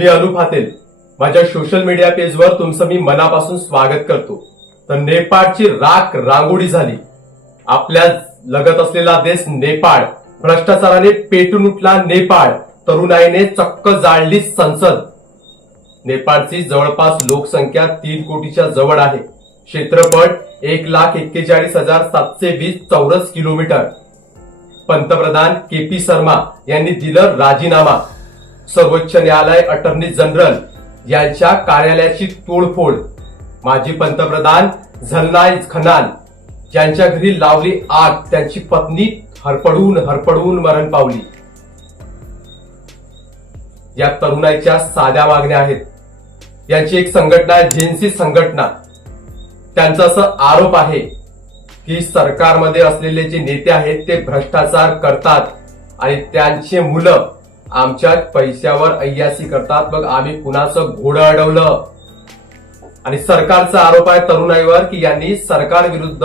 मी अनुप हातेल. माझ्या social media पेजवर तुमचं मी मनापासून स्वागत करतो. तर नेपाळची राख रांगोळी झाली. आपल्या लगत असलेला देश नेपाळ. भ्रष्टाचाराने पेटून उठला नेपाळ. तरुणाईने चक्क जाळली संसद. नेपाळची जवळपास लोकसंख्या तीन कोटीच्या जवळ आहे. क्षेत्रफळ एक लाख एक्केचाळीस हजार सातशे वीस चौरस किलोमीटर. पंतप्रधान के पी शर्मा यांनी दिलं राजीनामा. सर्वोच्च न्यायालय अटर्नी जनरल यांच्या कार्यालयाची तोडफोड. माजी पंतप्रधान झलनाय खनान यांच्या घरी लावली आग. त्यांची पत्नी हरपडून हरपडून मरण पावली. या तरुणाईच्या साध्या मागण्या आहेत. यांची एक संघटना आहे झेन्सी संघटना. त्यांचा असं आरोप आहे की सरकारमध्ये असलेले जे नेते आहेत ते भ्रष्टाचार करतात आणि त्यांचे मुलं आमच्या पैशावर अय्यासी करतात. मग आम्ही कुणाचं घोडं अडवलं? आणि सरकारचा आरोप आहे तरुणाईवर की यांनी सरकार विरुद्ध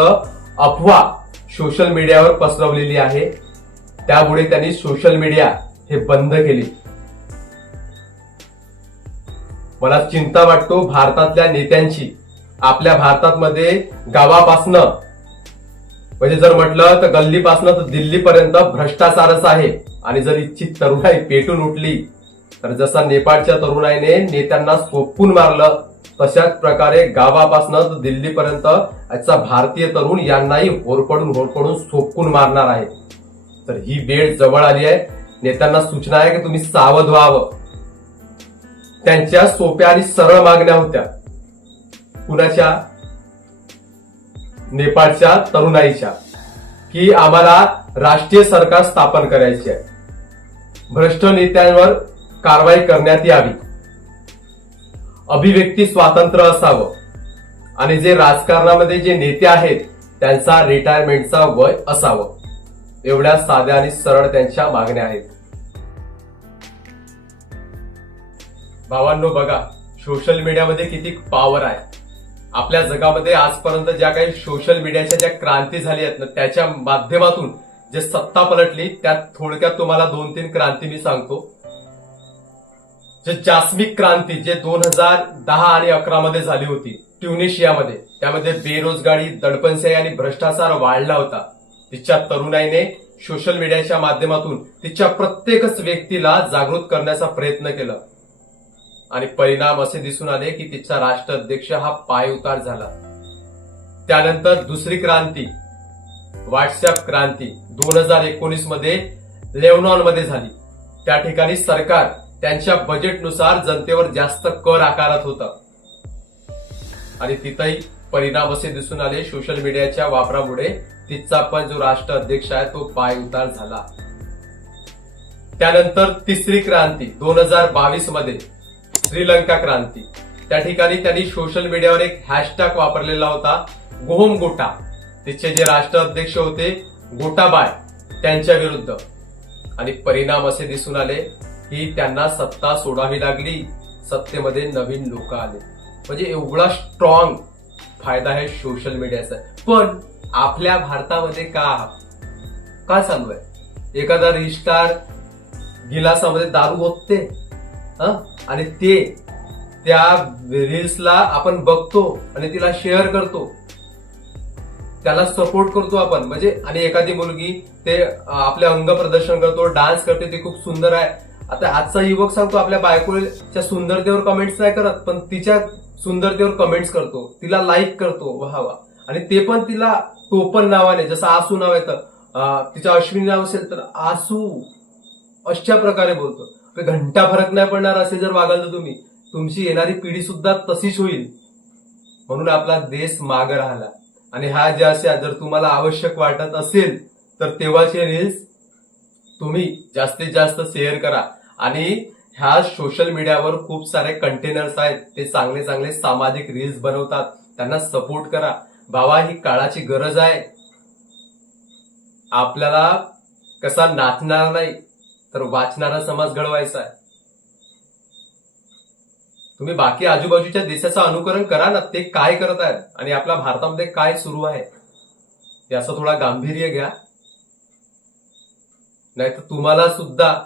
अफवा सोशल मीडियावर पसरवलेली आहे. त्यामुळे त्यांनी सोशल मीडिया हे बंद केली. मला चिंता वाटतो भारतातल्या नेत्यांची. आपल्या भारतामध्ये गावापासनं म्हणजे जर म्हटलं तर गल्लीपासनं तर दिल्लीपर्यंत भ्रष्टाचारच आहे. आणि जर इच्छित तरुणाई पेटून उठली तर जसा नेपाळच्या तरुणाईने नेत्यांना सोपून मारलं तशाच प्रकारे गावापासनं तर दिल्लीपर्यंत आजचा भारतीय तरुण यांनाही होरपडून होरपडून सोपून मारणार आहे. तर ही वेळ जवळ आली आहे. नेत्यांना सूचना आहे की तुम्ही सावध व्हावं. त्यांच्या सोप्या आणि सरळ मागण्या होत्या. कुणाच्या? नेपाळच्या तरुणाईच्या की आम्हाला राष्ट्रीय सरकार स्थापन करायची आहे. भ्रष्ट नेत्यांवर कारवाई करण्यात यावी. अभिव्यक्ती स्वातंत्र्य असावं. आणि जे राजकारणामध्ये जे नेते आहेत त्यांचा रिटायरमेंटचा वय असावं. एवढ्या साध्या आणि सरळ त्यांच्या मागण्या आहेत. भावांनो बघा सोशल मीडियामध्ये किती पॉवर आहे. आपल्या जगामध्ये आजपर्यंत ज्या काही सोशल मीडियाच्या ज्या क्रांती झाली आहेत ना त्याच्या माध्यमातून जे सत्ता पलटली त्यात थोडक्यात तुम्हाला दोन तीन क्रांती मी सांगतो. जे जास्मिक क्रांती जे दोन हजार दहा आणि अकरा मध्ये झाली होती ट्युनिशियामध्ये त्यामध्ये बेरोजगारी दडपणशाही आणि भ्रष्टाचार वाढला होता. तिच्या तरुणाईने सोशल मीडियाच्या माध्यमातून तिच्या प्रत्येकच व्यक्तीला जागृत करण्याचा प्रयत्न केला. आणि परिणाम असे दिसून आले की तिचा राष्ट्राध्यक्ष हा पाय उतार झाला. त्यानंतर दुसरी क्रांती व्हॉट्सअप क्रांती दोन हजार एकोणीसमध्ये लेबनॉनमध्ये झाली. त्या ठिकाणी सरकार त्यांच्या बजेटनुसार जनतेवर जास्त कर आकारत होता. आणि तिथंही परिणाम असे दिसून आले. सोशल मीडियाच्या वापरामुळे तिचा पण जो राष्ट्र अध्यक्ष आहे तो पाय उतार झाला. त्यानंतर तिसरी क्रांती दोन हजार बावीसमध्ये श्रीलंका क्रांती. त्या ठिकाणी त्यांनी सोशल मीडियावर एक हॅशटॅग वापरलेला होता गोहम गोटा तिचे जे राष्ट्राध्यक्ष होते गोटाबाय त्यांच्या विरुद्ध. आणि परिणाम असे दिसून आले की त्यांना सत्ता सोडावी लागली सत्तेमध्ये नवीन लोक आले. म्हणजे एवढा स्ट्रॉंग फायदा आहे सोशल मीडियाचा पण आपल्या भारतामध्ये का? का चालू आहे? एखादा रिस्टार गिलासामध्ये दारू ओतते आणि ते त्या रील्सला आपण बघतो आणि तिला शेअर करतो. त्याला सपोर्ट करतो आपण. म्हणजे आणि एखादी मुलगी ते आपले अंग प्रदर्शन करतो डान्स करते ते खूप सुंदर आहे. आता आजचा युवक सांगतो आपल्या बायकोच्या सुंदरतेवर कमेंट्स नाही करत पण तिच्या सुंदरतेवर कमेंट्स करतो. तिला लाईक करतो व्हावा. वा आणि ते पण तिला टोपन नावाने जसं आसू नाव येतं तिचं अश्विनी नाव असेल तर आसू अशा प्रकारे बोलतो. घंटा फरक नाही पडणार असे जर वागाल तर तुम्ही. तुमची येणारी पिढी सुद्धा तशीच होईल. म्हणून आपला देश माग राहिला. आणि हा ज्या अशा जर तुम्हाला आवश्यक वाटत असेल तर तेव्हाचे रील्स तुम्ही जास्तीत जास्त शेअर करा. आणि ह्या सोशल मीडियावर खूप सारे कंटेनर्स आहेत ते चांगले चांगले सामाजिक रील्स बनवतात. त्यांना सपोर्ट करा. भावा ही काळाची गरज आहे. आपल्याला कसा नाचणार नाही तर वाचणारा समाज घडवायचा आहे. तुम्ही बाकी आजूबाजूच्या देशाचं अनुकरण करा ना ते काय करत आहेत? आणि आपल्या भारतामध्ये काय सुरू आहे? याचं थोडा गांभीर्य घ्या. नाहीतर तुम्हाला सुद्धा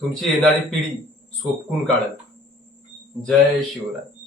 तुमची येणारी पिढी सोपकून काढत जय शिवराय.